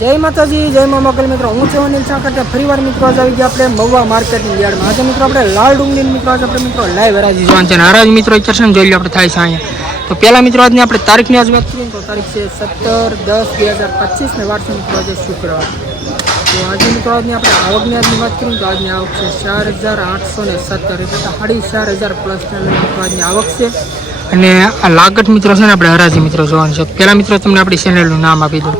જય માતાજી, જય મા મોકલ મિત્રો. હું છું અનિલ સાકર ફરીવાર મિત્રો, આજે આવી ગયા આપણે મહુવા માર્કેટિંગ યાર્ડમાં. આજે મિત્રો આપણે લાલ ડુંગળી મિત્રો, આજે આપણે મિત્રો લાઈવ હરાજી જોવાનું છે. હરાજી મિત્રો ચર્ચા જોઈ લો આપણે થાય છે અહીંયા. તો પહેલા મિત્રો, આજની આપણે તારીખની આજ વાત કરીએ તો તારીખ છે સત્તર દસ બે હજાર પચીસ ને વાર છે મિત્રો, આજે શુક્રવાર. તો આજે મિત્રો, આજની આપણે આવકની આજની વાત કરીએ તો આજની આવક છે ચાર હજાર આઠસો ને સત્તર એટલે સાડી ચાર હજાર પ્લસ આજની આવક છે. અને આ લાગત મિત્રો છે ને, આપણે હરાજી મિત્રો જોવાનું છે. પહેલા મિત્રો, તમને આપણી ચેનલનું નામ આપી દઉં.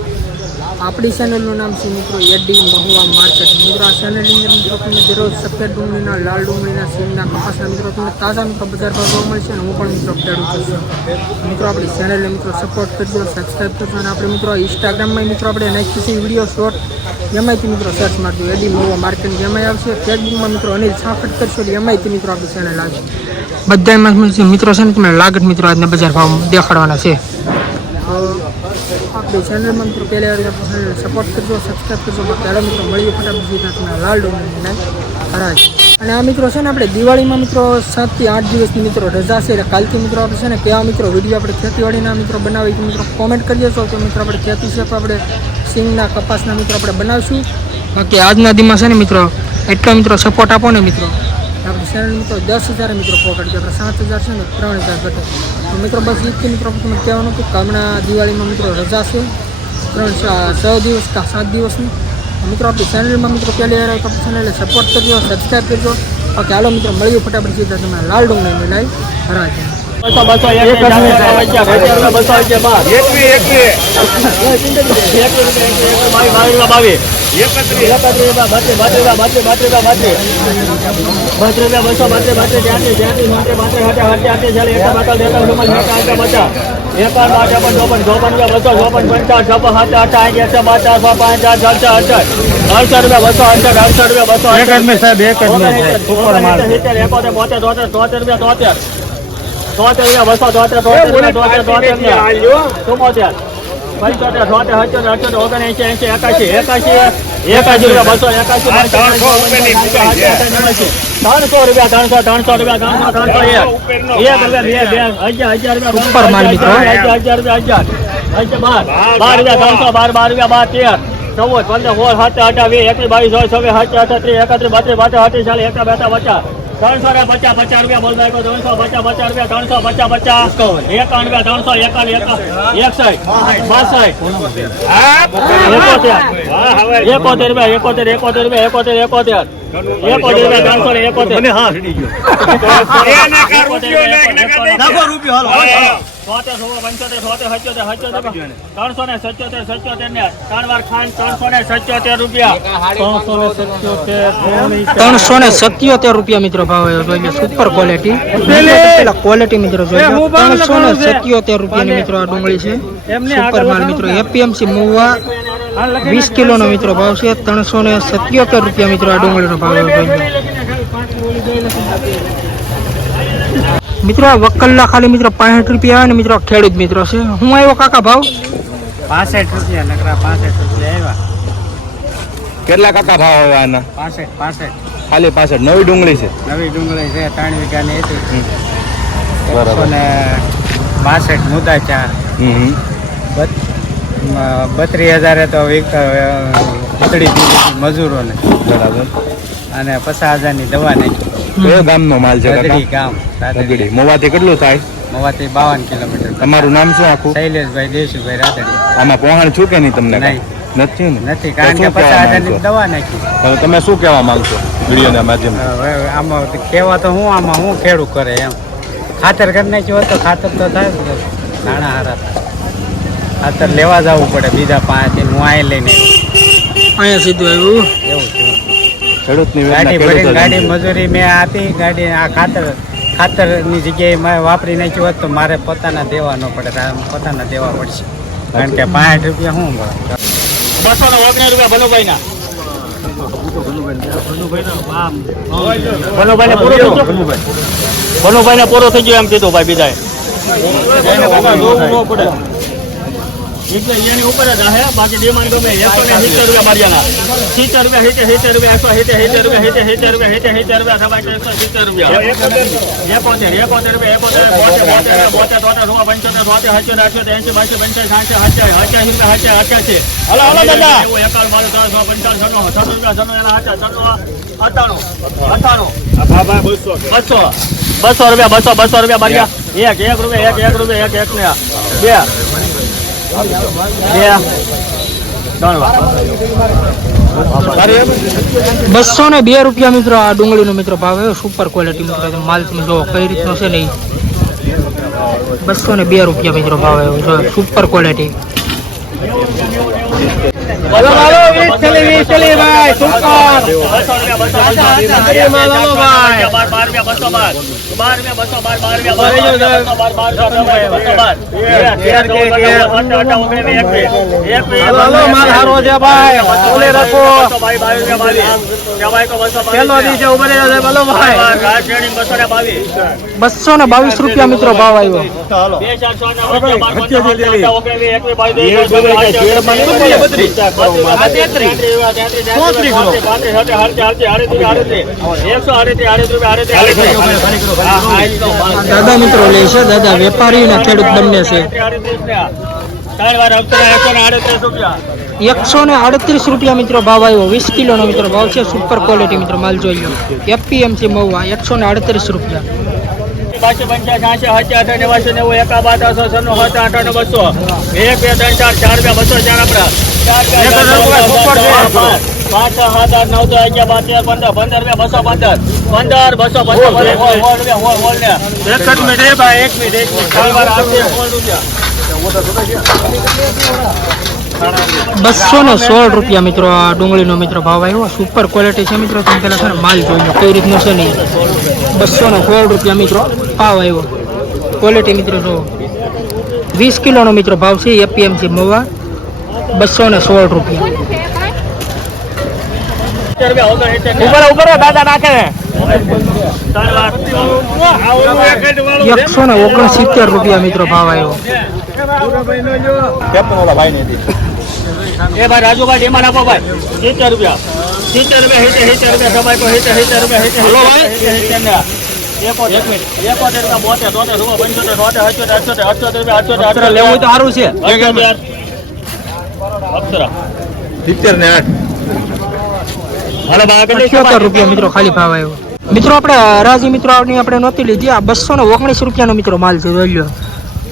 આપણી ચેનલનું નામ છે મિત્રો એડી મહુવા માર્કેટ. મિત્રો આ ચેનલની અંદર મિત્રો તમને દરરોજ સફેદ ડુંગળીના, લાલ ડુંગળીના સિંગના કપાસના મિત્રો તમને તાજા મિત્રો બજાર ભાવ જોવા મળશે અને હું પણ મિત્રો ખેડૂત છું. મિત્રો આપણી ચેનલને મિત્રો સપોર્ટ કરજો સબસ્ક્રાઈબ કરજો અને આપણે મિત્રો ઇન્સ્ટાગ્રામમાં મિત્રો આપણે નાખી છીએ વીડિયો શોર્ટ એમાંયથી મિત્રો સર્ચ મારજો એડી મહુવા માર્કેટ એમાંય આવશે. ફેસબુકમાં મિત્રો અનિલ છાફટ કરશો એટલે એમાંયથી મિત્રો આપણી ચેનલ આવશે. બધા મિત્રો છે ને, તમને લાગત મિત્રો આજના બજાર ભાવ દેખાડવાના છે. આપણી ચેનલ મિત્રો પહેલી વાર સપોર્ટ કરજો સબસ્ક્રાઈબ કરજો પહેલાં મિત્રો, મળીએ ફટાફટ તમને લાલ હરાજ. અને આ મિત્રો છે ને આપણે દિવાળીમાં મિત્રો સાતથી આઠ દિવસની મિત્રો રજા છે, એટલે કાલથી મિત્રો આપણે છે ને કેવા મિત્રો વીડિયો આપણે ખેતીવાડીના મિત્રો બનાવી મિત્રો કોમેન્ટ કરીએ છો તો મિત્રો આપણે ખેતી છે આપણે સિંગના કપાસના મિત્રો આપણે બનાવીશું. બાકી આજના દીમાં છે ને મિત્રો, એટલો મિત્રો સપોર્ટ આપો ને મિત્રો. આપણી ચેનલ મિત્રો દસ હજાર મિત્રો પોકેટ છે આપણે સાત હજાર છે ને ત્રણ હજાર ઘટે. તો મિત્રો બસ ઈદથી મિત્રો તમને કહેવાનું હતું કે હમણાં દિવાળીમાં મિત્રો રજા છે. ત્રણ છ દિવસ કે સાત દિવસની. મિત્રો આપણી ચેનલમાં મિત્રો પહેલી વાર તો ચેનલને સપોર્ટ કરજો સબસ્ક્રાઈબ કરજો. ઓકે, હાલો મિત્રો, મળીએ ફટાફટ સીધા તમે લાલ ડુંગળી મિલાઈ હરાજ. બસો બસો એક બસો બસો એક એકવી એકવી રૂપિયા અડસઠ રૂપિયા બસો અડસઠ અડસઠ રૂપિયા બસો એક જ સાહેબ, એક તોતેર રૂપિયા તોતેર. તોતેર રૂપિયા બસો તોતેર તોતેર રૂપિયા તોતેર તોતેર ચુમ્મોતેર પંચોતેર છોતેર અઠ્યોતેર એકાશી એકાશી એકાશી રૂપિયા બસો એકાશી ત્રણસો. ત્રણસો રૂપિયા ત્રણસો ત્રણસો રૂપિયા ત્રણસો ત્રણસો એક. એક રૂપિયા બે બે હજાર હજાર રૂપિયા. હજાર રૂપિયા હજાર બાર બાર રૂપિયા ત્રણસો બાર બાર રૂપિયા બાર તેર. ચૌદ પંદર સોળ સાત અઢાર વીસ એકવીસ બાવીસ ચોવીસ છવ્વીસ સાત અઠત્રીસ એકત્રીસ બત્રીસ બાત્રીસ અઠ્રીસ ચાલીસ એકતા બેતા પચાસ. ત્રણસો ને પચાસ પચાસ રૂપિયા બોલ ભાઈ ત્રણસો પચાસ પચાસ રૂપિયા ત્રણસો પચાસ પચાસ. એકાવન. રૂપિયા ત્રણસો એકાવન એકસઠ બાસઠ. એકોતેર. એકોતેર રૂપિયા એકોતેર એકોતેર રૂપિયા એકોતેર એકોતેર. એકોતેર રૂપિયા ત્રણસો ને એકોતેર. કા રૂપિયો સોળ પંચોતેર સોતેર સત્યોતેર સત્યોતેર ત્રણસો ને સત્યોતેર સત્યોતેર ને ત્રણ વાર ખાન ત્રણસો ને સત્યોતેર રૂપિયા ત્રણસો ને સત્યોતેર રૂપિયા મિત્રો ભાવ આવ્યો જોઈ સુપર ક્વોલિટી પેલા ક્વોલિટી મિત્રો જોઈએ ત્રણસો ને સત્યોતેર રૂપિયાની મિત્રો આ ડુંગળી છે સુપર માલ મિત્રો એપીએમસી મુવા વીસ કિલોનો મિત્રો ભાવ છે ત્રણસો ને સત્યોતેર રૂપિયા મિત્રો આ ડુંગળીનો ભાવ આવ્યો જોઈ લો મિત્રો વકલના ખાલી મિત્રો પાંસઠ રૂપિયા આવે ને મિત્રો ખેડૂત મિત્રો છે. હું આવ્યો કાકા ભાવ? પાસઠ રૂપિયા નકરા પાસઠ રૂપિયા આવ્યા. કેટલા કાકા ભાવ આવ્યા એના? પાસઠ પાસઠ. ખાલી પાસઠ. નવી ડુંગળી છે? નવી ડુંગળી છે ત્રણ વીઘાની હતી. બરાબર. અને ને બાસઠ ચા. ચાર હમ. બત્રીસ હજારે તો વીક ઉતડી દીધી મજૂરોને. બરાબર. અને પચાસ હજારની દવા નાખી. કયો ગામનો માલ છે મોવાથી કેટલું થાય? મોવાથી બાવન કિલોમીટર. તમારું નામ શું આખું? શૈલેષભાઈ દેશુભાઈ રાદડી આમાં પહોંચ છું કે નહીં તમને નથી ને? નથી કારણ કે પચાસ હજારની દવા નાખી. તમે શું કહેવા માંગશો વિડીયોના માધ્યમથી? હવે આમાં કહેવા તો હું આમાં હું ખેડૂત કરે એમ. ખાતર કરી નાખ્યું હોય તો ખાતર તો થાય નાણા હારા થાય. ખાતર લેવા જવું પડે બીજા પાસેથી હું અહીં લઈને. અહીંયા સીધું આવ્યું એવું થયું ખેડૂતની ગાડી વેદના ભરીને ખેડૂતો ગાડી મજૂરી મેં આપી ગાડી આ ખાતર ખાતરની જગ્યાએ મેં વાપરી નાખ્યું હોત તો મારે પોતાના દેવા ન પડે પોતાના દેવા પડશે. કારણ કે પાંઠ રૂપિયા શું મળે? બસો ને ઓગણીસ રૂપિયા ભલુભાઈ ના ભનુભાઈ ને પૂરો થઈ ગયું ભલુભાઈ ને પૂરું થઈ ગયું. એમ કીધું ભાઈ બીજાએ એટલે એની ઉપર જ હે બાકી ડિમાન્ડ ગમે એકસો ને સિત્તેર રૂપિયા મારિયાના સિત્તેર રૂપિયા સિત્તેર સિત્તેર રૂપિયા એકસો સિત્તેર સિત્તેર રૂપિયા સિત્તેર સિત્તેર રૂપિયા સિત્તેર સિત્તેર રૂપિયા સવાઈ એકસો સિત્તેર રૂપિયા એકોતેર એકોતેર રૂપિયા એકોતેર બોતેર બોતેર બોતેર તોતેર સોળ પંચોતેર સોતેર અઠ્યોતેર અઠ્યોતેર એંસી બાસી પંચાસી સાઠી અઠ્યાસી અઠ્યાસી રૂપિયા અઠ્યાસી અઠ્યાસી હલો, હલો, દાદા. એવું એકાવન બાર ત્રણસો પંચાવન છન્નું છન્નું રૂપિયા છન્નું એના અઠ્યા છન્નું અઠ્ઠાણું અઠ્ઠાણું બસો બસો રૂપિયા બસો બસો રૂપિયા બારિયા એક એક રૂપિયા એક એક રૂપિયા એક એક ને બે બે ત્રણ વાર. બસો ને બે રૂપિયા મિત્રો આ ડુંગળીનો મિત્રો ભાવ આવ્યો સુપર ક્વોલિટી મિત્રો માલ તમે જો કઈ રીતનો છે નહીં. બસો ને બે રૂપિયા મિત્રો ભાવ આવ્યો સુપર ક્વોલિટી હલો હાલો વીસ ચલી વીસ ચલી ભાઈ સુપર બસો રૂપિયા બસો. બાર બાર રૂપિયા બસો બાર બાર રૂપિયા બસો બાર બાર રૂપિયા બાર બાર બોલો. બસો ને બાવીસ રૂપિયા મિત્રો ભાવ આવ્યો બે ચાર છ ને ઓગણીસ, બાર, પંદર, સોળ, સત્તર, અઢાર, ઓગણીસ, એકવીસ, બાવીસ, ત્રેવીસ, ચોવીસ, પચીસ, છવ્વીસ, બત્રીસ, તેત્રીસ, તેત્રીસ, તેત્રીસ, પાંત્રીસ, પાંત્રીસ, પાંત્રીસ, છત્રીસ, અડતીસ, અડતીસ, આડત્રીસ, એકસો આડત્રીસ, આડત્રીસ રૂપિયા, આડત્રીસ, આડત્રીસ. હા, હા, એકદમ. દાદા મિત્રો લે છે દાદા વેપારી અને ખેડૂત બંને છે. એકસો ને આડત્રીસ રૂપિયા. મિત્રો ભાવ આવ્યો. વીસ કિલોનો મિત્રો ભાવ છે. સુપર ક્વોલિટી મિત્રો માલ જોઈ લો. એપીએમસી મહુવા. એકસો ને આડત્રીસ રૂપિયા. બાસી પંચ્યાસી આશી અઠ્યાસી અઠાસી નેવું એકા બાર ત્રણસો છન્નું સત્તર બસો એક બે ત્રણ ચાર ચાર બે બસો ચાર આપણા ચાર ચાર એક ચાર, હજાર રૂપિયા ચાર, ઉપર છે. ચાર, પાંચ પાંચ છ સાત આઠ નવ દસ અગિયાર બાર તેર પંદર પંદર રૂપિયા બસો પંદર પંદર બસો પંદર હોલ હોલ હોલ રૂપિયા હોલ હોલ ને એક જ મિનિટ ભાઈ એક મિનિટ એક મિનિટ ત્રણ વાર આવશે હોલ રૂપિયા બસો ને સોળ રૂપિયા મિત્રો આ ડુંગળીનો મિત્રો ભાવ આવ્યો સુપર ક્વોલિટી છે મિત્રો તમે છે ને માલ જોઈ લો કઈ રીતનો છે નહીં બસો ને સોળ રૂપિયા મિત્રો ભાવ આવ્યો ક્વોલિટી મિત્રો જો વીસ કિલોનો મિત્રો ભાવ છે એપીએમસી મવા બસો ને સોળ રૂપિયા સિત્તેર રૂપિયા ઓગણ સિત્તેર ને. ઉપર ઉપર દાદા નાખે ત્રણ વાર એકસો ને ઓગણસિત્તેર રૂપિયા મિત્રો ભાવ આવ્યો એ ભાઈ રાજુભાઈ ડિમાન્ડ આપો ભાઈ સિત્તેર રૂપિયા સિત્તેર રૂપિયા સિત્તેર સિત્તેર રૂપિયા સભાઈ કોઈ સિત્તેર સિત્તેર રૂપિયા સિત્તેર હલો ભાઈ. ને રૂપિયા રૂપિયા રૂપિયા લેવું તો સારું છે. ને આઠ. રૂપિયા મિત્રો ખાલી ભાવ આવ્યો. મિત્રો આપણે હરાજી મિત્રો આપણે નહોતી લીધી. આ બસો ને ઓગણીસ રૂપિયાનો મિત્રો માલ છે જોઈ લો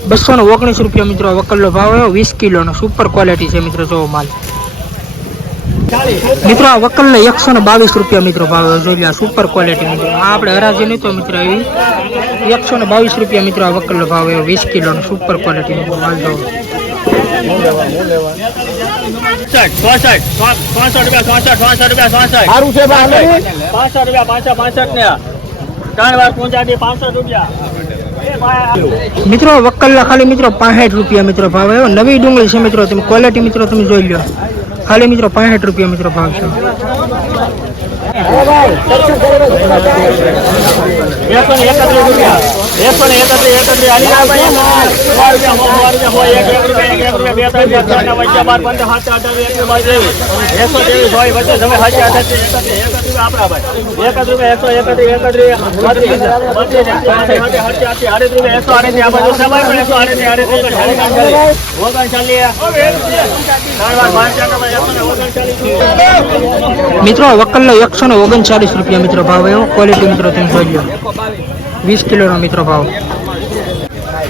બસો ને ઓગણીસ રૂપિયા મિત્રો વકલનો ભાવ આવ્યો. વીસ કિલોનો સુપર ક્વોલિટી છે મિત્રો જોવો માલ. મિત્રો આ વકલને એકસો ને બાવીસ રૂપિયા મિત્રો ભાવ આવ્યો જોઈ લો આ સુપર ક્વોલિટી મિત્રો આ આપણે હરાજી નહીં તો મિત્રો એવી. એકસો ને બાવીસ રૂપિયા મિત્રો આ વકલનો ભાવ આવ્યો વીસ કિલોનો સુપર ક્વોલિટી મિત્રો માલ જોવો ચોસઠ ચોસઠ ચોસઠ રૂપિયા ચોસઠ ચોસઠ રૂપિયા ચોસઠ સારું છે ભાઈ પાંસઠ રૂપિયા પાંસઠ પાંસઠ ને. ત્રણ વાર પંચાયતી પાંસઠ રૂપિયા. એ ભાઈ મિત્રો વકલના ખાલી મિત્રો પાંસઠ રૂપિયા મિત્રો ભાવ આવ્યો નવી ડુંગળી છે મિત્રો. તમે ક્વોલિટી મિત્રો તમે જોઈ લો. ખાલી મિત્રો પાંસઠ રૂપિયા મિત્રો ભાવ છે. એકસો ને રૂપિયા. એકસો ને એકત્રીસ એકત્રીસ. હાલી જાય ભાઈ એમાં. સો રૂપિયા સો રૂપિયા હો, એક રૂપિયા એક એક બે ત્રણ ચાર ને વચ્ચે બાર પંદર અઢાર એકસો ત્રેવીસ. હોય વચ્ચે તમે સાચી અઠાસી એકત્રીસ આપણા એકસો એકત્રીસ એકત્રીસ ત્રણ ઓગણચાલીસ. મિત્રો વકલનો એકસો ને ઓગણચાલીસ રૂપિયા મિત્રો ભાવ આવ્યો ક્વોલિટી મિત્રો તમે જોઈ લો વીસ કિલોનો મિત્રો ભાવ.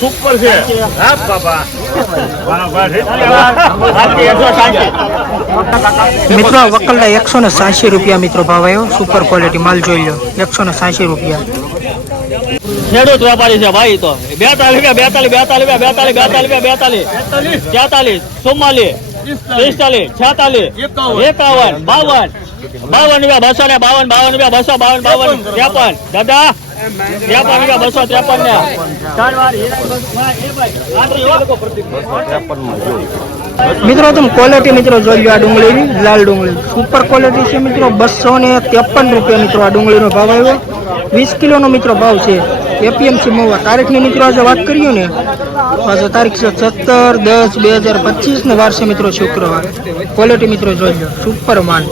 સુપર છે. હા મિત્રો વકલના એકસો ને સાસી રૂપિયા મિત્રો ભાવ આવ્યો સુપર ક્વોલિટી માલ જોઈ લો એકસો ને સાસી રૂપિયા. ખેડૂત વેપારી છે ભાઈ તો. બેતાલીસ બેતાલીસ બેતાલીસ બેતાલીસ બેતાલીસ બેતાલીસ બેતાલીસ તેતાલીસ ચુમ્માલીસ. પિસ્તાલીસ છેતાલીસ એકાવન. બાવન. બાવન રૂપિયા બસો ને બાવન બાવન રૂપિયા બસો બાવન બાવન ત્રેપન. દાદા ત્રેપન રૂપિયા બસો ત્રેપન ને. મિત્રો તમે ક્વોલિટી મિત્રો જોઈ આ ડુંગળીની લાલ ડુંગળી. સુપર ક્વોલિટી છે મિત્રો બસો ને ત્રેપન રૂપિયા મિત્રો આ ડુંગળીનો ભાવ આવ્યો. વીસ કિલોનો મિત્રો ભાવ છે. એપીએમસી મહુવા તારીખની મિત્રો આજે વાત કરીએ ને આજે તારીખ છે સત્તર દસ બે હજાર પચીસ ને વાર મિત્રો શુક્રવાર. ક્વોલિટી મિત્રો જોઈ સુપર માલ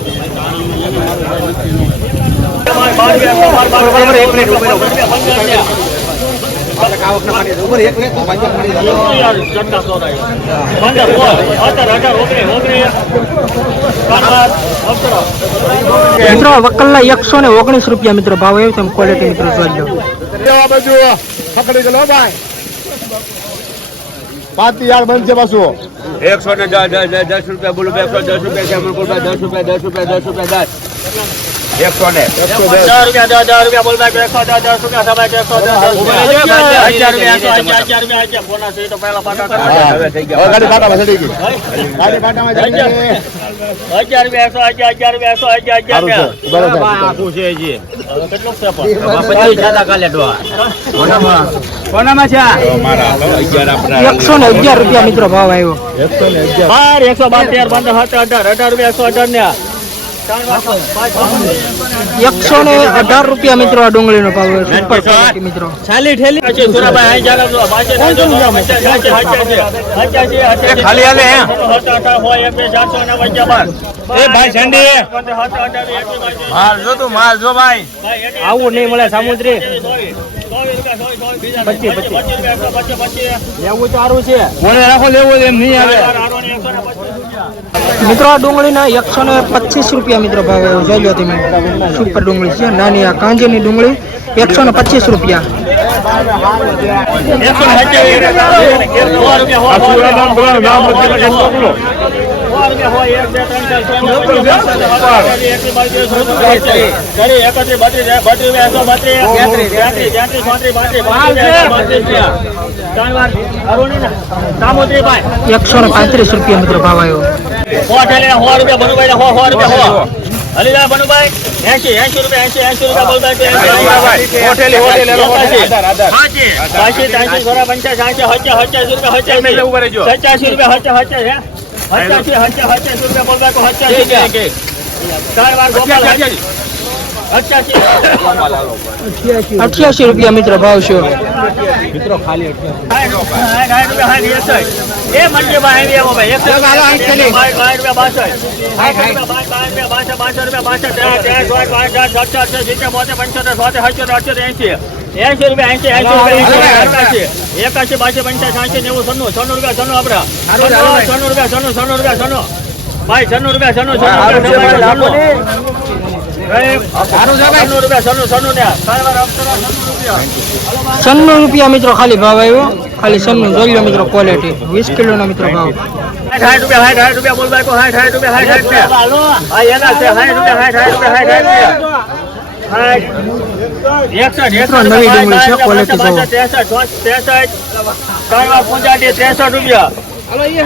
મિત્રો વકલના એકસો ને ઓગણીસ રૂપિયા મિત્રો ભાવ આવ્યો તમે ક્વોલિટી મિત્રો જોઈ બાજુ પકડી ગયો ભાઈ. પાંચ યાર બંધ છે પાછું. એકસો ને દસ દસ દસ દસ રૂપિયા બોલું એકસો દસ રૂપિયા દસ રૂપિયા દસ રૂપિયા દસ રૂપિયા દસ. એકસો ને. દસ. રૂપિયા દસ દસ રૂપિયા બોલ એકસો દસ દસ રૂપિયા સભાઈ એકસો દસ દસ હજાર રૂપિયા. એકસો હજાર રૂપિયા બોનસ છે તો પહેલા પાકા કરો હવે થઈ ગયા ગાડી ફાટામાં ચડી ગઈ. ગાડી ફાટામાં ચડી ગઈ. હજાર રૂપિયા એકસો હજાર હજાર રૂપિયા એકસો હજાર હજાર છે. આખું છે હજી. કેટલું છે પણ? પચીસ કાલે ડોહા. કોનામાં? છે મારા અગિયાર આપણા એકસો ને અગિયાર રૂપિયા મિત્રો ભાવ આવ્યો. બાર એકસો બાર તેર પંદર સત્તર અઢાર અઢાર રૂપિયા એકસો અઢાર ને એકસો ને અઢાર રૂપિયા મિત્રો આ ડુંગળીનો ભાવ સુપર ક્વોલિટી મિત્રો સાચી સાચી ખાલી હાલે હે એ ભાઈ બાજુ માલ જો તું માલ જો ભાઈ આવું નહીં મળે સામુદ્રી પચીસ પચીસ લેવું સારું છે કોને રાખો લેવું એમ નહીં આવે મિત્રો આ ડુંગળીના એકસો ને પચીસ રૂપિયા મિત્રો ભાવ આવ્યો જોઈ લો તમે. સુપર ડુંગળી છે નાની આ કાંજીની ડુંગળી એકસો ને પચીસ રૂપિયા. એકસો ને પાંત્રીસ રૂપિયા મિત્રો ભાવ આવ્યો. સો ઠેલી સો રૂપિયા બનુભાઈ સો સો રૂપિયા સો. હલી જાય બનુભાઈ એસી એસી રૂપિયા એસી એસી રૂપિયા પંચાસ રૂપિયા. સત્યાસી રૂપિયા બોલતા ચાર વાર ગોપાલ અઠ્યાસી રૂપિયા મિત્ર ભાવ છે. મિત્રો ખાલી એકસો એસી રૂપિયા એસી એસી એકાશી બાસી પંચાસ સાંસી નેવું સોનું સોનું રૂપિયા સોનું આપડા. સોનું રૂપિયા સોનું સોનું રૂપિયા સોનું ભાઈ સોનું રૂપિયા સોનું સોનું રૂપિયા સન્નું રૂપિયા ને મિત્રો ખાલી ભાવ આવ્યો. ખાલી સન્નું જોઈ લો મિત્રો ક્વોલિટી વીસ કિલોનો મિત્રો ભાવ. નવી ડુંગળી છે, પંચાટી ત્રેસઠ રૂપિયા.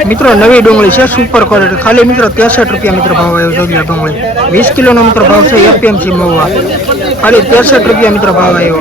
મિત્રો, નવી ડુંગળી છે સુપર ક્વોલિટી ખાલી મિત્રો ત્રેસઠ રૂપિયા મિત્રો ભાવ આવ્યો જોઈ લો ડુંગળી. વીસ કિલોનો મિત્રો ભાવ છે એપીએમસી મહુવા. ખાલી ત્રેસઠ રૂપિયા મિત્રો ભાવ આવ્યો.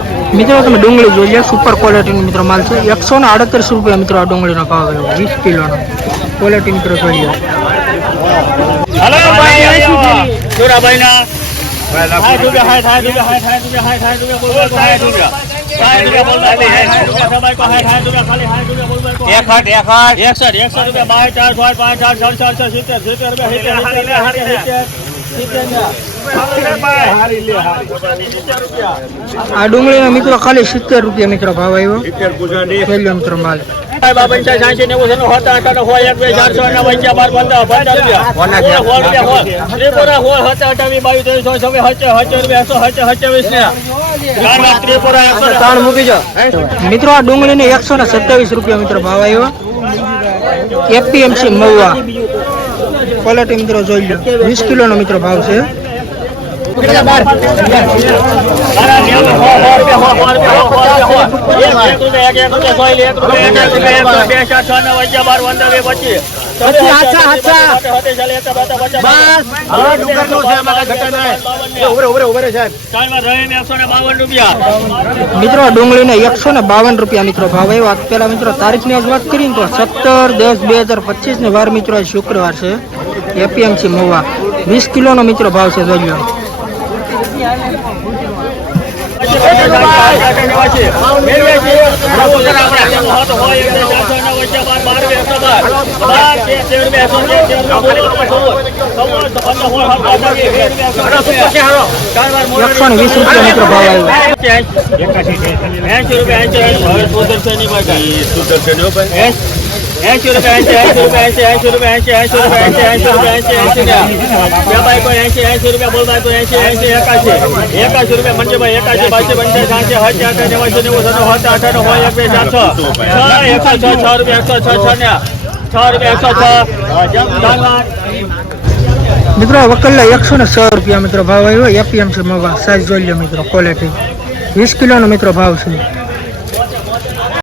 મિત્રો તમે ડુંગળી જોઈ લો સુપર ક્વોલિટીનો મિત્રો માલ છે એકસો ને આડત્રીસ રૂપિયા મિત્રો આ ડુંગળીનો ભાવ આવ્યો વીસ કિલોનો ક્વોલિટી મિત્રો જોઈ લો એકસઠ એકસઠ રૂપિયા બાર ચાર પાંચ ચાર છ છ સિત્તેર સિત્તેર રૂપિયા સિત્તેર ડુંગળી આ ડુંગળીના મિત્રો ખાલી સિત્તેર રૂપિયા મિત્રો ભાવ આવ્યો. પહેલો મિત્રો માલ. ને ને મિત્રો, આ ડુંગળીને એકસો ને સત્યાવીસ રૂપિયા મિત્રો ભાવ આવ્યો. એપીએમસી મહુવા. ક્વોલિટી મિત્રો, જોઈ લો. વીસ કિલોનો મિત્રો ભાવ છે. મિત્રો છ ને એકસો ને બાવન રૂપિયા મિત્રો ભાવ એ વાત પેલા મિત્રો તારીખની વાત કરી તો સત્તર દસ બે હજાર પચીસ ને વાર મિત્રો શુક્રવાર છે. એપીએમસી મોવા. વીસ કિલોનો મિત્રો ભાવ છે જોઈ લો એકસો ને વીસ રૂપિયા મિત્રો ભાવ આવ્યો. એસી રૂપિયા એસી સુદર્શન એસી રૂપિયા એસી એસી રૂપિયા એસી એસી રૂપિયા એસી એસી રૂપિયા એસી એસી એસી રૂપિયા. બોલ બાઈકો એસી એસી એકાશી. એકાશી રૂપિયા મંજુભાઈ એકાશી બાસી પંચાયત સાંસી હજ આઠ નેવાસી નેવું સત્તર હોત નો હોય એક, બે, ચાર, છ. છ એકસો છ છ રૂપિયા એકસો છ છ ને છ રૂપિયા એકસો છ મિત્રો વકલ્લા એકસો ને સો રૂપિયા મિત્રો ભાવ આવ્યો. એપીએમસી મહુવા સાઈઝ જોઈ લો મિત્રો ક્વોલિટી વીસ કિલોનો મિત્રો ભાવ છે.